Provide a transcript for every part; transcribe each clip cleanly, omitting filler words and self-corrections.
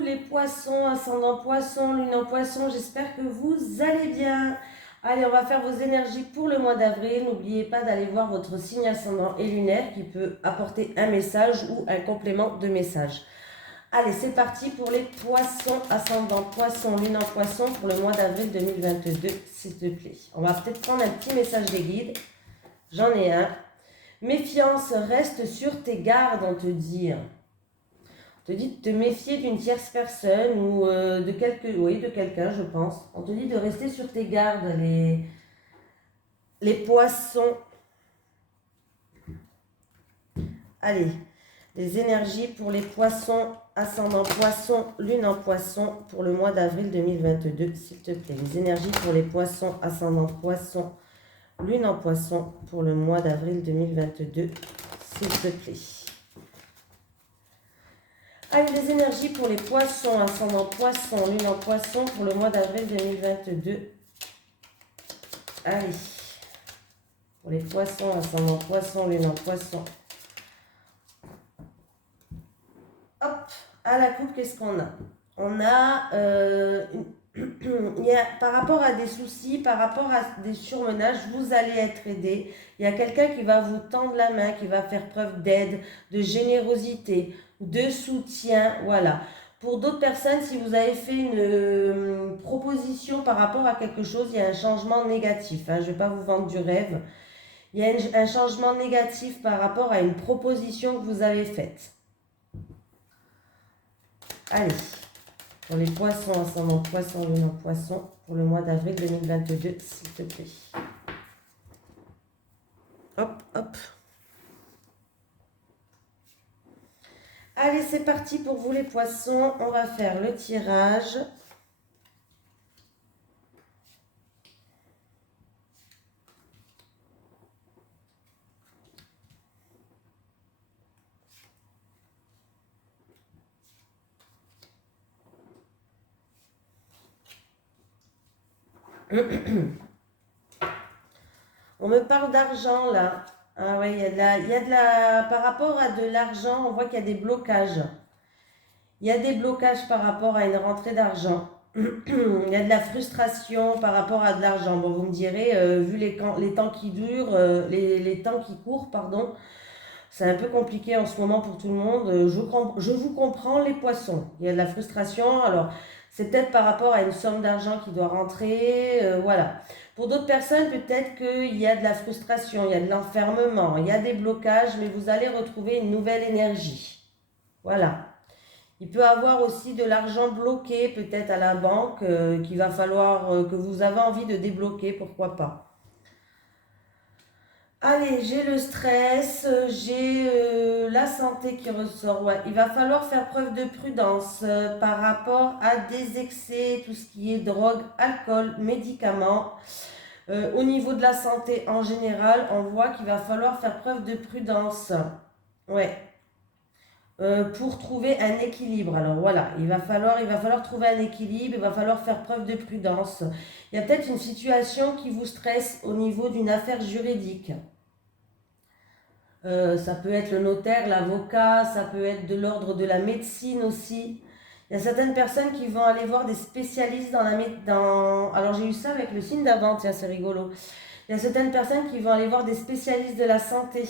les poissons, ascendant poisson, lune en poisson, j'espère que vous allez bien. Allez, on va faire vos énergies pour le mois d'avril. N'oubliez pas d'aller voir votre signe ascendant et lunaire qui peut apporter un message ou un complément de message. Allez, c'est parti pour les poissons, ascendant poisson, lune en poisson pour le mois d'avril 2022, s'il te plaît. On va peut-être prendre un petit message des guides. J'en ai un. Méfiance, reste sur tes gardes, on te dit. On te dit de te méfier d'une tierce personne ou de quelqu'un, je pense. On te dit de rester sur tes gardes, les poissons. Allez, les énergies pour les poissons, ascendant poisson, lune en poisson pour le mois d'avril 2022, s'il te plaît. Les énergies pour les poissons, ascendant poisson, lune en poisson pour le mois d'avril 2022, s'il te plaît. Allez, les énergies pour les poissons, ascendant poisson, lune en poisson pour le mois d'avril 2022. Allez, pour les poissons, ascendant poisson, lune en poisson. Hop, à la coupe, qu'est-ce qu'on a? On a, par rapport à des soucis, par rapport à des surmenages, vous allez être aidé. Il y a quelqu'un qui va vous tendre la main, qui va faire preuve d'aide, de générosité, de soutien, voilà. Pour d'autres personnes, si vous avez fait une proposition par rapport à quelque chose, il y a un changement négatif. Je ne vais pas vous vendre du rêve. Il y a un changement négatif par rapport à une proposition que vous avez faite. Allez, pour les poissons, ascendant poisson, lune en poisson, pour le mois d'avril 2022, s'il te plaît. Hop, hop. Allez, c'est parti pour vous les poissons. On va faire le tirage. On me parle d'argent là. Ah ouais, par rapport à de l'argent, on voit qu'il y a des blocages. Il y a des blocages par rapport à une rentrée d'argent. Il y a de la frustration par rapport à de l'argent. Bon, vous me direz, vu les temps qui durent, les temps qui courent, pardon, c'est un peu compliqué en ce moment pour tout le monde. Je vous comprends, les poissons. Il y a de la frustration. Alors, c'est peut-être par rapport à une somme d'argent qui doit rentrer. Voilà. Pour d'autres personnes, peut-être qu'il y a de la frustration, il y a de l'enfermement, il y a des blocages, mais vous allez retrouver une nouvelle énergie. Voilà. Il peut y avoir aussi de l'argent bloqué, peut-être à la banque, qu'il va falloir, que vous avez envie de débloquer, pourquoi pas. Allez, j'ai le stress, j'ai la santé qui ressort. Ouais. Il va falloir faire preuve de prudence par rapport à des excès, tout ce qui est drogue, alcool, médicaments. Au niveau de la santé en général, on voit qu'il va falloir faire preuve de prudence. Ouais. Pour trouver un équilibre. Alors voilà, il va falloir trouver un équilibre, il va falloir faire preuve de prudence. Il y a peut-être une situation qui vous stresse au niveau d'une affaire juridique. Ça peut être le notaire, l'avocat, ça peut être de l'ordre de la médecine aussi. Il y a certaines personnes qui vont aller voir des spécialistes Alors j'ai eu ça avec le signe d'avant, tiens, c'est rigolo. Il y a certaines personnes qui vont aller voir des spécialistes de la santé.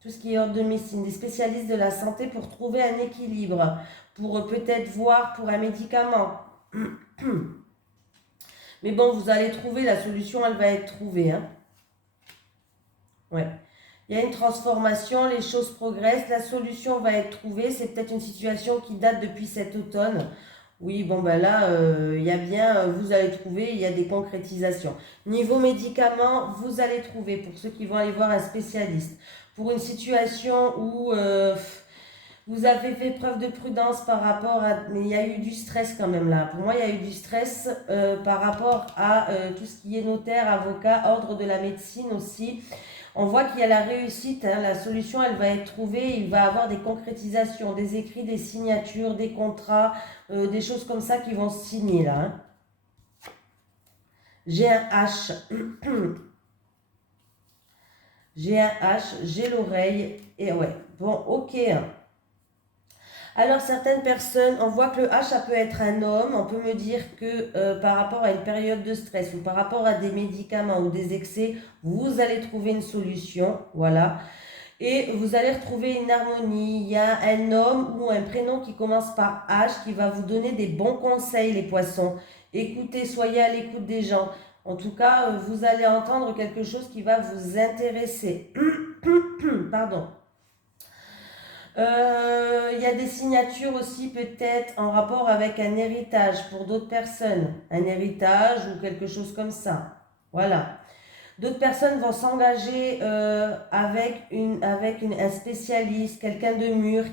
Tout ce qui est ordre de médecine, des spécialistes de la santé pour trouver un équilibre, pour peut-être voir pour un médicament. Mais bon, vous allez trouver, la solution, elle va être trouvée. Ouais. Il y a une transformation, les choses progressent, la solution va être trouvée. C'est peut-être une situation qui date depuis cet automne. Oui, bon ben là, il y a bien, vous allez trouver, il y a des concrétisations. Niveau médicaments, vous allez trouver, pour ceux qui vont aller voir un spécialiste. Pour une situation où vous avez fait preuve de prudence par rapport à... Mais il y a eu du stress quand même là. Pour moi, il y a eu du stress par rapport à tout ce qui est notaire, avocat, ordre de la médecine aussi. On voit qu'il y a la réussite, la solution, elle va être trouvée, il va y avoir des concrétisations, des écrits, des signatures, des contrats, des choses comme ça qui vont se signer là. J'ai un H. J'ai un H, j'ai l'oreille, et ouais, bon, ok. Alors, certaines personnes, on voit que le H, ça peut être un homme. On peut me dire que par rapport à une période de stress ou par rapport à des médicaments ou des excès, vous allez trouver une solution. Voilà. Et vous allez retrouver une harmonie. Il y a un homme ou un prénom qui commence par H qui va vous donner des bons conseils, les poissons. Écoutez, soyez à l'écoute des gens. En tout cas, vous allez entendre quelque chose qui va vous intéresser. Pardon. Il y a des signatures aussi peut-être en rapport avec un héritage pour d'autres personnes. Un héritage ou quelque chose comme ça. Voilà. D'autres personnes vont s'engager avec un spécialiste, quelqu'un de mûr,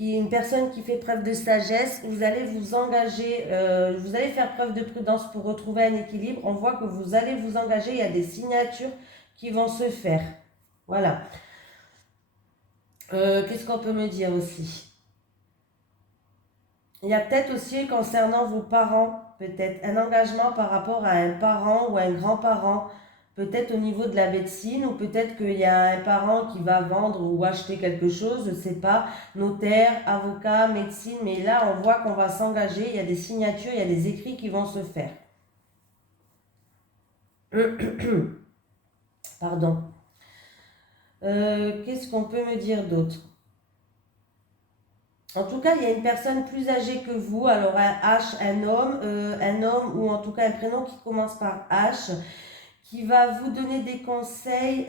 une personne qui fait preuve de sagesse. Vous allez vous engager, vous allez faire preuve de prudence pour retrouver un équilibre. On voit que vous allez vous engager, il y a des signatures qui vont se faire. Voilà. Qu'est-ce qu'on peut me dire aussi? Il y a peut-être aussi concernant vos parents, peut-être un engagement par rapport à un parent ou un grand-parent, peut-être au niveau de la médecine, ou peut-être qu'il y a un parent qui va vendre ou acheter quelque chose, je ne sais pas, notaire, avocat, médecine, mais là on voit qu'on va s'engager, il y a des signatures, il y a des écrits qui vont se faire. Pardon. Qu'est-ce qu'on peut me dire d'autre? En tout cas, il y a une personne plus âgée que vous, alors un H, un homme ou en tout cas un prénom qui commence par H, qui va vous donner des conseils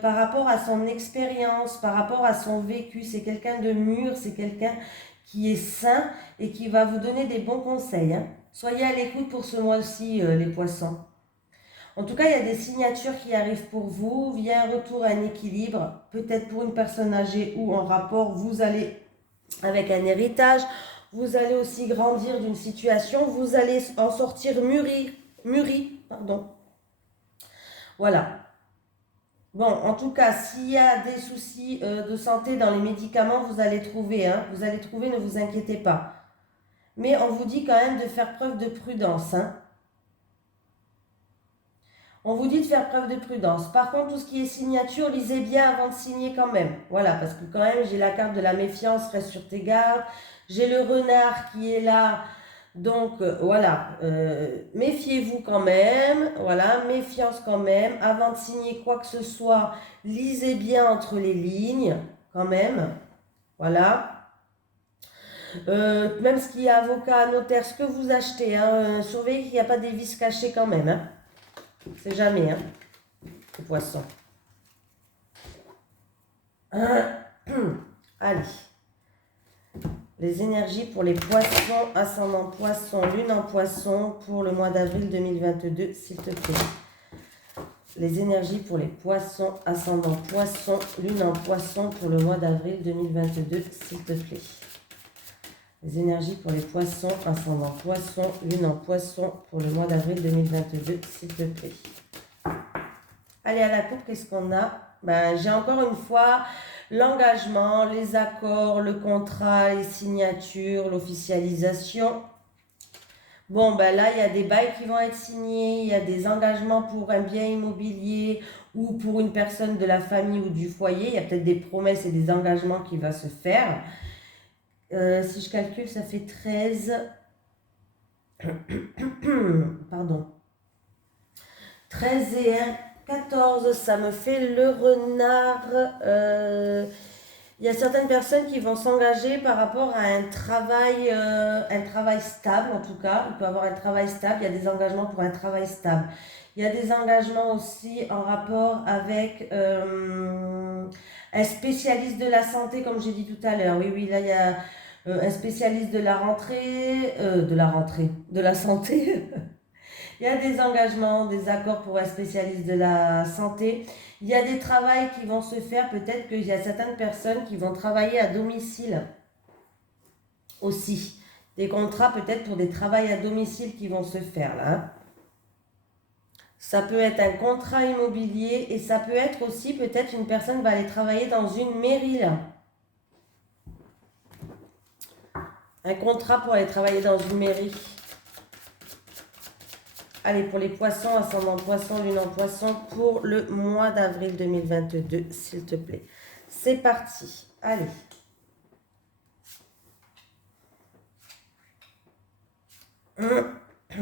par rapport à son expérience, par rapport à son vécu. C'est quelqu'un de mûr, c'est quelqu'un qui est sain et qui va vous donner des bons conseils. Hein. Soyez à l'écoute pour ce mois-ci, les poissons. En tout cas, il y a des signatures qui arrivent pour vous, via un retour à un équilibre, peut-être pour une personne âgée ou en rapport, vous allez avec un héritage, vous allez aussi grandir d'une situation, vous allez en sortir mûri, pardon. Voilà. Bon, en tout cas, s'il y a des soucis de santé dans les médicaments, vous allez trouver, hein, vous allez trouver, ne vous inquiétez pas. Mais on vous dit quand même de faire preuve de prudence, hein. On vous dit de faire preuve de prudence. Par contre, tout ce qui est signature, lisez bien avant de signer quand même. Voilà, parce que quand même, j'ai la carte de la méfiance, reste sur tes gardes. J'ai le renard qui est là. Donc, voilà, méfiez-vous quand même. Voilà, méfiance quand même. Avant de signer quoi que ce soit, lisez bien entre les lignes quand même. Voilà. Même ce qui est avocat, notaire, ce que vous achetez, hein, surveillez qu'il n'y a pas des vices cachés quand même. Hein. C'est jamais, hein, les poissons. Allez. Les énergies pour les poissons, ascendant poisson, lune en poisson pour le mois d'avril 2022, s'il te plaît. Les énergies pour les poissons, ascendant poisson, lune en poisson pour le mois d'avril 2022, s'il te plaît. Les énergies pour les poissons, ascendant poisson, lune en poisson pour le mois d'avril 2022, s'il te plaît. Allez, à la coupe, qu'est-ce qu'on a? Ben, j'ai encore une fois l'engagement, les accords, le contrat, les signatures, l'officialisation. Bon, ben là, il y a des bails qui vont être signés, il y a des engagements pour un bien immobilier ou pour une personne de la famille ou du foyer. Il y a peut-être des promesses et des engagements qui vont se faire. Si je calcule, ça fait 13. Pardon. 13 et 1, 14. Ça me fait le renard. Il y a certaines personnes qui vont s'engager par rapport à un travail stable, en tout cas. Il peut y avoir un travail stable. Il y a des engagements pour un travail stable. Il y a des engagements aussi en rapport avec un spécialiste de la santé, comme j'ai dit tout à l'heure. Oui, là, il y a un spécialiste de la santé. Il y a des engagements, des accords pour un spécialiste de la santé. Il y a des travails qui vont se faire. Peut-être qu'il y a certaines personnes qui vont travailler à domicile aussi. Des contrats peut-être pour des travails à domicile qui vont se faire là. Hein. Ça peut être un contrat immobilier et ça peut être aussi peut-être une personne va aller travailler dans une mairie là. Un contrat pour aller travailler dans une mairie. Allez, pour les poissons, ascendant poisson, lune en poisson, pour le mois d'avril 2022, s'il te plaît. C'est parti. Allez.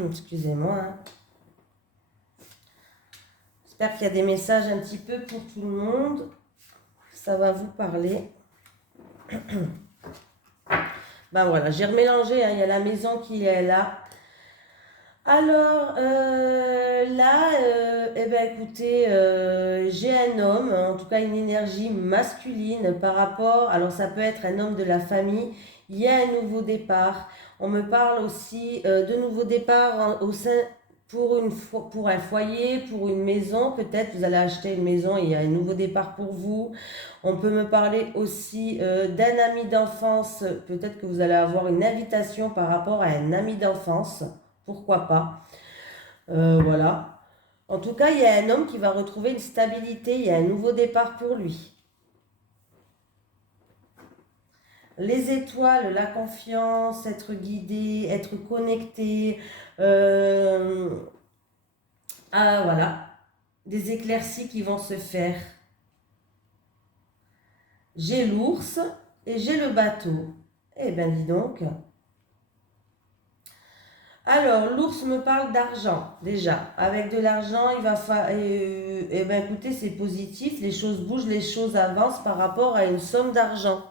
Excusez-moi, hein. J'espère qu'il y a des messages un petit peu pour tout le monde. Ça va vous parler. Ben voilà, j'ai remélangé, hein. Il y a la maison qui est là. Alors, là, eh ben, écoutez, j'ai un homme, en tout cas une énergie masculine par rapport, alors ça peut être un homme de la famille, il y a un nouveau départ. On me parle aussi de nouveau départ au sein, pour un foyer, pour une maison, peut-être vous allez acheter une maison et il y a un nouveau départ pour vous. On peut me parler aussi d'un ami d'enfance, peut-être que vous allez avoir une invitation par rapport à un ami d'enfance. Pourquoi pas? Voilà. En tout cas, il y a un homme qui va retrouver une stabilité, il y a un nouveau départ pour lui. Les étoiles, la confiance, être guidé, être connecté, voilà, des éclaircies qui vont se faire. J'ai l'ours et j'ai le bateau. Eh bien, dis donc. Alors, l'ours me parle d'argent, déjà. Avec de l'argent, il va falloir... Eh ben, écoutez, c'est positif. Les choses bougent, les choses avancent par rapport à une somme d'argent.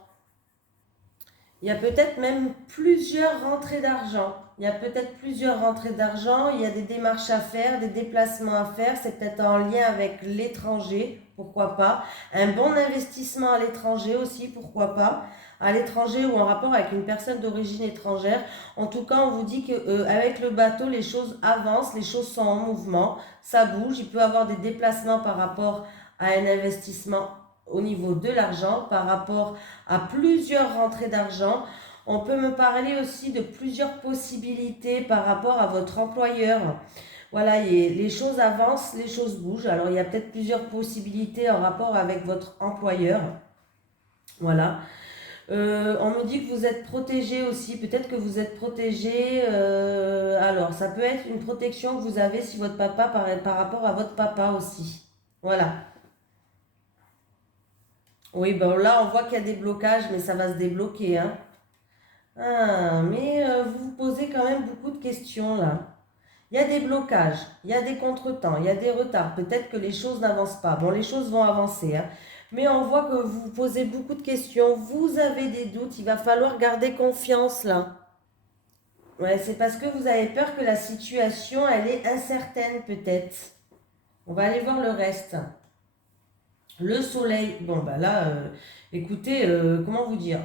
Il y a peut-être même plusieurs rentrées d'argent. Il y a peut-être plusieurs rentrées d'argent. Il y a des démarches à faire, des déplacements à faire. C'est peut-être en lien avec l'étranger, pourquoi pas. Un bon investissement à l'étranger aussi, pourquoi pas. À l'étranger ou en rapport avec une personne d'origine étrangère. En tout cas, on vous dit que avec le bateau, les choses avancent, les choses sont en mouvement, ça bouge. Il peut y avoir des déplacements par rapport à un investissement au niveau de l'argent, par rapport à plusieurs rentrées d'argent. On peut me parler aussi de plusieurs possibilités par rapport à votre employeur. Voilà, les choses avancent, les choses bougent. Alors, il y a peut-être plusieurs possibilités en rapport avec votre employeur. Voilà. On me dit que vous êtes protégé aussi. Peut-être que vous êtes protégé. Alors, ça peut être une protection que vous avez si votre papa, par rapport à votre papa aussi. Voilà. Oui, ben là, on voit qu'il y a des blocages, mais ça va se débloquer, hein. Ah, mais vous vous posez quand même beaucoup de questions là. Il y a des blocages, il y a des contretemps, il y a des retards. Peut-être que les choses n'avancent pas. Bon, les choses vont avancer, hein. Mais on voit que vous vous posez beaucoup de questions, vous avez des doutes, il va falloir garder confiance là. Ouais, c'est parce que vous avez peur que la situation, elle est incertaine peut-être. On va aller voir le reste. Le soleil, bon bah là, écoutez, comment vous dire?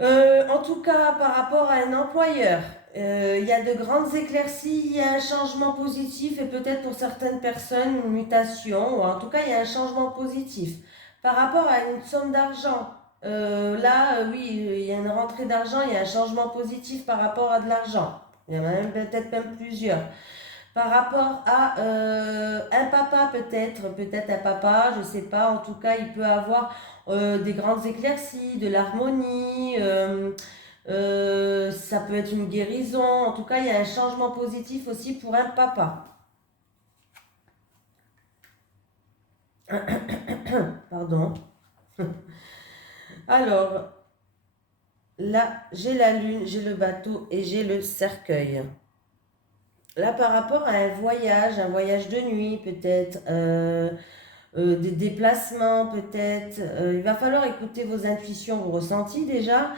En tout cas, par rapport à un employeur, il y a de grandes éclaircies, il y a un changement positif et peut-être pour certaines personnes une mutation, ou en tout cas il y a un changement positif. Par rapport à une somme d'argent, là, oui, il y a une rentrée d'argent, il y a un changement positif par rapport à de l'argent. Il y en a même peut-être même plusieurs. Par rapport à un papa peut-être un papa, je ne sais pas, en tout cas il peut avoir des grandes éclaircies, de l'harmonie, ça peut être une guérison, en tout cas il y a un changement positif aussi pour un papa. Pardon. Alors, là j'ai la lune, j'ai le bateau et j'ai le cercueil. Là par rapport à un voyage de nuit peut-être, des déplacements peut-être. Il va falloir écouter vos intuitions, vos ressentis déjà.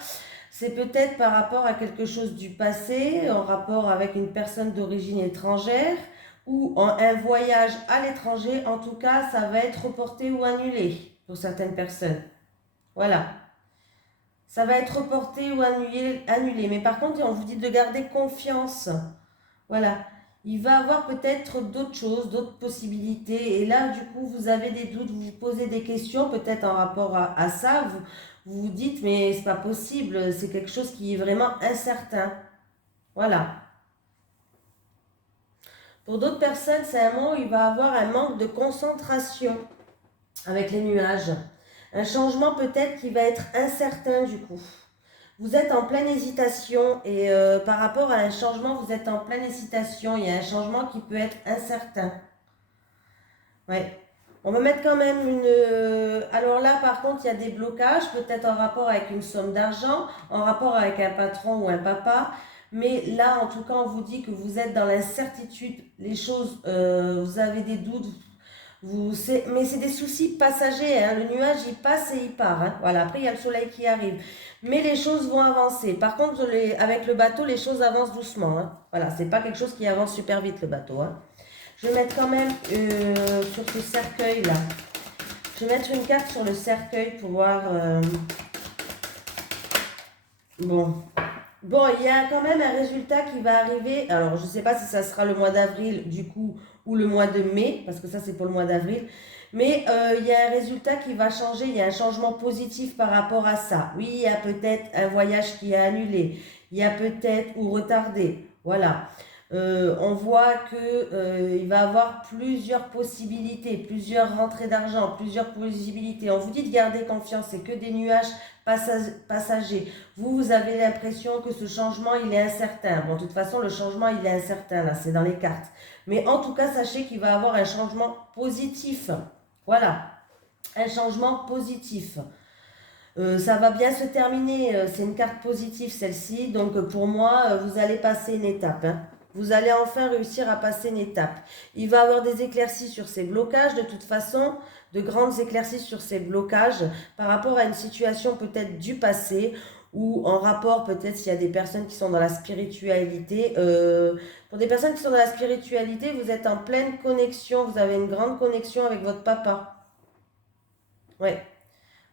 C'est peut-être par rapport à quelque chose du passé, en rapport avec une personne d'origine étrangère ou un voyage à l'étranger. En tout cas, ça va être reporté ou annulé pour certaines personnes. Voilà. Ça va être reporté ou annulé. Mais par contre, on vous dit de garder confiance. Voilà. Il va avoir peut-être d'autres choses, d'autres possibilités. Et là, du coup, vous avez des doutes, vous vous posez des questions, peut-être en rapport à ça. Vous vous dites, mais c'est pas possible, c'est quelque chose qui est vraiment incertain. Voilà. Pour d'autres personnes, c'est un moment où il va avoir un manque de concentration avec les nuages. Un changement peut-être qui va être incertain du coup. Vous êtes en pleine hésitation et par rapport à un changement, vous êtes en pleine hésitation. Il y a un changement qui peut être incertain. Ouais. On va mettre quand même une... Alors là, par contre, il y a des blocages, peut-être en rapport avec une somme d'argent, en rapport avec un patron ou un papa. Mais là, en tout cas, on vous dit que vous êtes dans l'incertitude, les choses, vous avez des doutes, mais c'est des soucis passagers, hein. Le nuage, il passe et il part, hein. Voilà, après, il y a le soleil qui arrive. Mais les choses vont avancer. Par contre, avec le bateau, les choses avancent doucement, hein. Voilà, c'est pas quelque chose qui avance super vite, le bateau, hein. Je vais mettre quand même sur ce cercueil-là. Je vais mettre une carte sur le cercueil pour voir... Bon. Bon, il y a quand même un résultat qui va arriver. Alors, je ne sais pas si ça sera le mois d'avril, du coup, ou le mois de mai, parce que ça, c'est pour le mois d'avril. Mais il y a un résultat qui va changer. Il y a un changement positif par rapport à ça. Oui, il y a peut-être un voyage qui est annulé. Il y a peut-être ou retardé. Voilà. On voit que il va avoir plusieurs possibilités, plusieurs rentrées d'argent, plusieurs possibilités. On vous dit de garder confiance, c'est que des nuages passagers. Vous avez l'impression que ce changement, il est incertain. Bon, de toute façon, le changement, il est incertain, là, c'est dans les cartes. Mais en tout cas, sachez qu'il va avoir un changement positif. Voilà, un changement positif. Ça va bien se terminer, c'est une carte positive celle-ci, donc pour moi, vous allez passer une étape, hein. Vous allez enfin réussir à passer une étape. Il va y avoir des éclaircies sur ces blocages, de toute façon, de grandes éclaircies sur ces blocages par rapport à une situation peut-être du passé ou en rapport peut-être s'il y a des personnes qui sont dans la spiritualité. Pour des personnes qui sont dans la spiritualité, vous êtes en pleine connexion, vous avez une grande connexion avec votre papa. Ouais.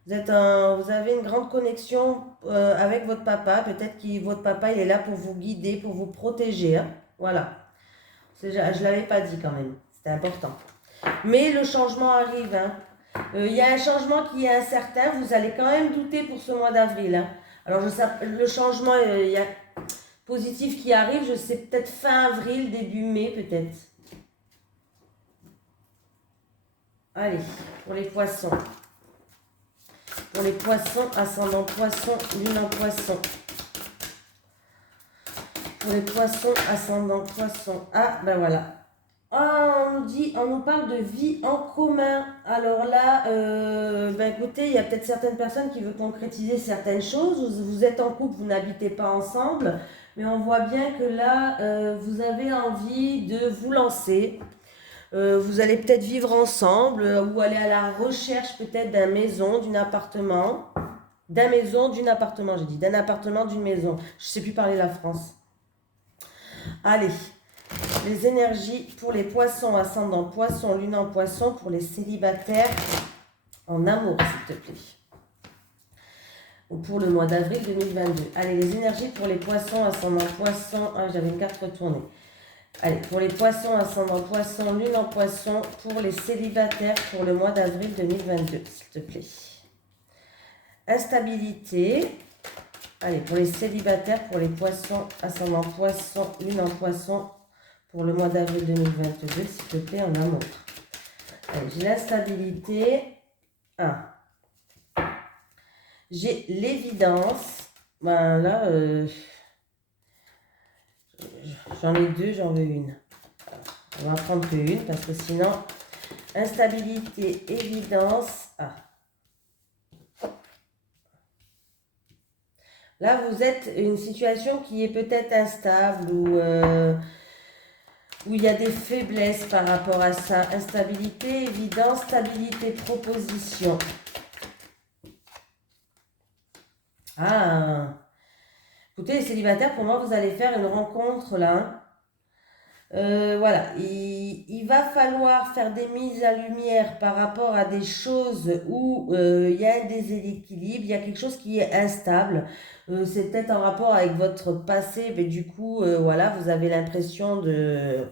Vous avez une grande connexion avec votre papa. Peut-être que votre papa, il est là pour vous guider, pour vous protéger, hein. Voilà. Je ne l'avais pas dit quand même. C'était important. Mais le changement arrive, hein. Il y a un changement qui est incertain. Vous allez quand même douter pour ce mois d'avril, hein. Alors, le changement, il y a positif qui arrive. Je sais peut-être fin avril, début mai, peut-être. Allez, pour les poissons. Pour les poissons, ascendant poisson, lune en poisson. Pour les poissons, ascendant poisson. Ah, ben voilà. Ah, on nous parle de vie en commun. Alors là, ben écoutez, il y a peut-être certaines personnes qui veulent concrétiser certaines choses. Vous êtes en couple, vous n'habitez pas ensemble. Mais on voit bien que là, vous avez envie de vous lancer. Vous allez peut-être vivre ensemble ou aller à la recherche peut-être d'un maison, d'un appartement. D'un maison, d'un appartement, j'ai dit. D'un appartement, d'une maison. Je ne sais plus parler la France. Allez, les énergies pour les poissons, ascendant poisson, lune en poisson, pour les célibataires en amour, s'il te plaît. Ou pour le mois d'avril 2022. Allez, les énergies pour les poissons, ascendant poisson. Ah, j'avais une carte retournée. Allez, pour les poissons, ascendant poisson, lune en poisson, pour les célibataires pour le mois d'avril 2022, s'il te plaît. Instabilité. Allez, pour les célibataires, pour les poissons, ascendant poisson, lune en poisson, pour le mois d'avril 2022, s'il te plaît, en amour. Allez, j'ai l'instabilité. 1. J'ai l'évidence. Ben là, j'en ai 2, j'en veux une. On va en prendre que une, parce que sinon, instabilité, évidence. Ah. Là, vous êtes une situation qui est peut-être instable ou où il y a des faiblesses par rapport à ça. Instabilité, évidence, stabilité, proposition. Ah, écoutez, les célibataires, pour moi, vous allez faire une rencontre là. Voilà, il va falloir faire des mises à lumière par rapport à des choses où il y a un déséquilibre, il y a quelque chose qui est instable. C'est peut-être en rapport avec votre passé, mais du coup, voilà, vous avez l'impression de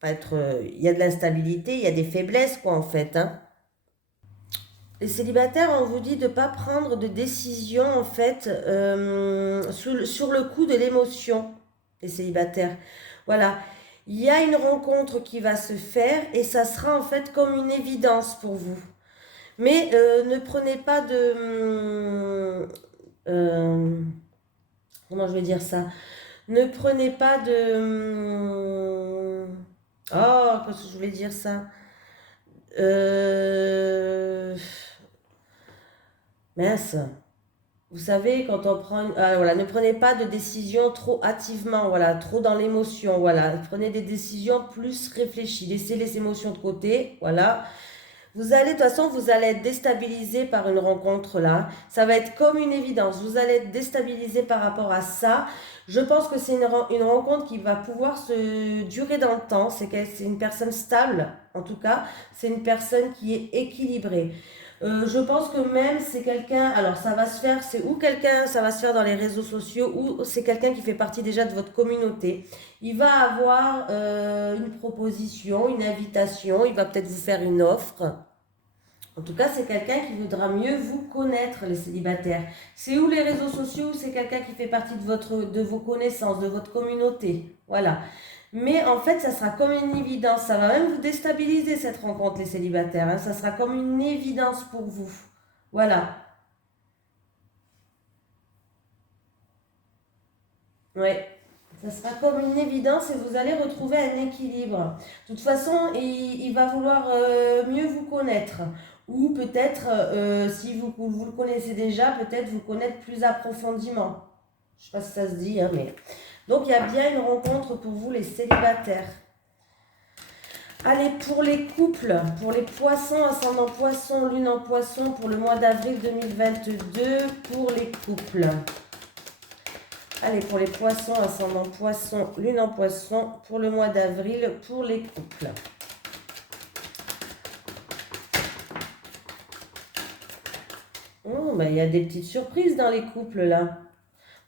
pas être. Il y a de l'instabilité, il y a des faiblesses, quoi, en fait, hein. Les célibataires, on vous dit de ne pas prendre de décision, en fait, sur le coup de l'émotion, les célibataires. Voilà. Il y a une rencontre qui va se faire et ça sera en fait comme une évidence pour vous. Mais ne prenez pas de... comment je vais dire ça? Ne prenez pas de... oh, qu'est-ce que je voulais dire ça? Mince. Vous savez, quand on prend, voilà, ne prenez pas de décision trop hâtivement, voilà, trop dans l'émotion, voilà. Prenez des décisions plus réfléchies. Laissez les émotions de côté, voilà. Vous allez, de toute façon, vous allez être déstabilisé par une rencontre là. Ça va être comme une évidence. Vous allez être déstabilisé par rapport à ça. Je pense que c'est une rencontre qui va pouvoir se durer dans le temps. C'est une personne stable, en tout cas. C'est une personne qui est équilibrée. Je pense que même c'est quelqu'un, alors ça va se faire, c'est ou quelqu'un, ça va se faire dans les réseaux sociaux, ou c'est quelqu'un qui fait partie déjà de votre communauté. Il va avoir une proposition, une invitation, il va peut-être vous faire une offre. En tout cas, c'est quelqu'un qui voudra mieux vous connaître, les célibataires. C'est où les réseaux sociaux, c'est quelqu'un qui fait partie de vos connaissances, de votre communauté. Voilà. Mais en fait, ça sera comme une évidence. Ça va même vous déstabiliser cette rencontre, les célibataires, hein. Ça sera comme une évidence pour vous. Voilà. Ouais. Ça sera comme une évidence et vous allez retrouver un équilibre. De toute façon, il va vouloir mieux vous connaître. Ou peut-être, si vous le connaissez déjà, peut-être vous connaître plus approfondément. Je ne sais pas si ça se dit, hein, mais... Donc, il y a bien une rencontre pour vous, les célibataires. Allez, pour les couples, pour les poissons, ascendant poisson, lune en poisson, pour le mois d'avril 2022, pour les couples. Allez, pour les poissons, ascendant poisson, lune en poisson, pour le mois d'avril, pour les couples. Oh, ben, il y a des petites surprises dans les couples, là.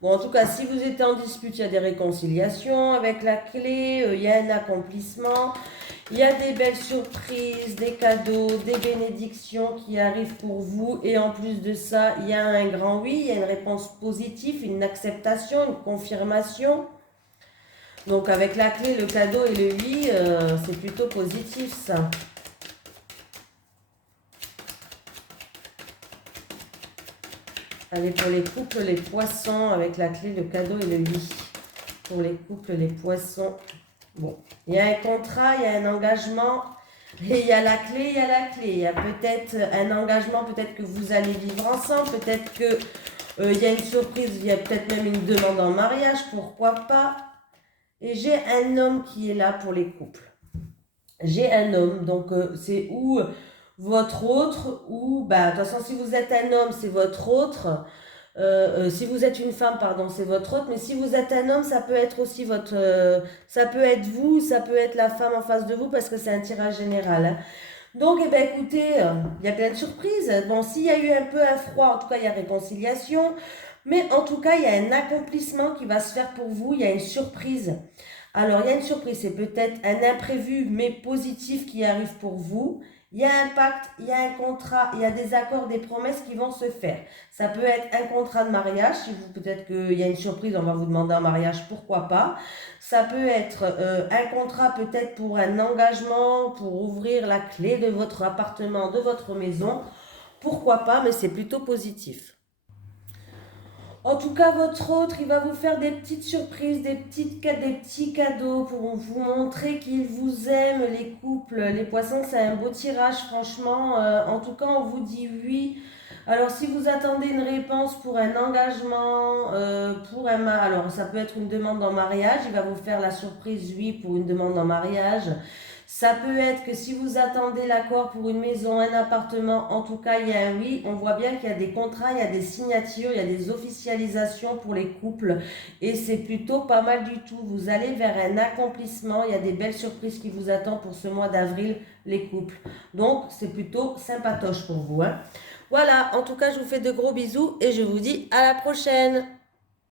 Bon, en tout cas, si vous êtes en dispute, il y a des réconciliations avec la clé, il y a un accomplissement. Il y a des belles surprises, des cadeaux, des bénédictions qui arrivent pour vous. Et en plus de ça, il y a un grand oui, il y a une réponse positive, une acceptation, une confirmation. Donc avec la clé, le cadeau et le oui, c'est plutôt positif ça. Allez, pour les couples, les poissons, avec la clé, le cadeau et le oui. Pour les couples, les poissons. Bon, il y a un contrat, il y a un engagement, et il y a la clé, il y a la clé. Il y a peut-être un engagement, peut-être que vous allez vivre ensemble, peut-être que il y a une surprise, il y a peut-être même une demande en mariage, pourquoi pas. Et j'ai un homme qui est là pour les couples. J'ai un homme, donc c'est ou votre autre, ou, bah, de toute façon, si vous êtes un homme, c'est votre autre. Si vous êtes une femme, pardon, c'est votre autre, mais si vous êtes un homme, ça peut être aussi votre... ça peut être vous, ça peut être la femme en face de vous, parce que c'est un tirage général, hein. Donc, eh ben, écoutez, il y a plein de surprises. Bon, s'il y a eu un peu un froid, en tout cas, il y a réconciliation, mais en tout cas, il y a un accomplissement qui va se faire pour vous, il y a une surprise. Alors, il y a une surprise, c'est peut-être un imprévu, mais positif qui arrive pour vous. Il y a un pacte, il y a un contrat, il y a des accords, des promesses qui vont se faire. Ça peut être un contrat de mariage, si vous peut-être qu'il y a une surprise, on va vous demander un mariage, pourquoi pas. Ça peut être un contrat peut-être pour un engagement, pour ouvrir la clé de votre appartement, de votre maison. Pourquoi pas, mais c'est plutôt positif. En tout cas, votre autre, il va vous faire des petites surprises, des petits cadeaux pour vous montrer qu'il vous aime, les couples. Les poissons, c'est un beau tirage, franchement. En tout cas, on vous dit oui. Alors, si vous attendez une réponse pour un engagement, alors ça peut être une demande en mariage, il va vous faire la surprise oui pour une demande en mariage. Ça peut être que si vous attendez l'accord pour une maison, un appartement, en tout cas, il y a un oui. On voit bien qu'il y a des contrats, il y a des signatures, il y a des officialisations pour les couples. Et c'est plutôt pas mal du tout. Vous allez vers un accomplissement. Il y a des belles surprises qui vous attendent pour ce mois d'avril, les couples. Donc, c'est plutôt sympatoche pour vous, hein. Voilà, en tout cas, je vous fais de gros bisous et je vous dis à la prochaine.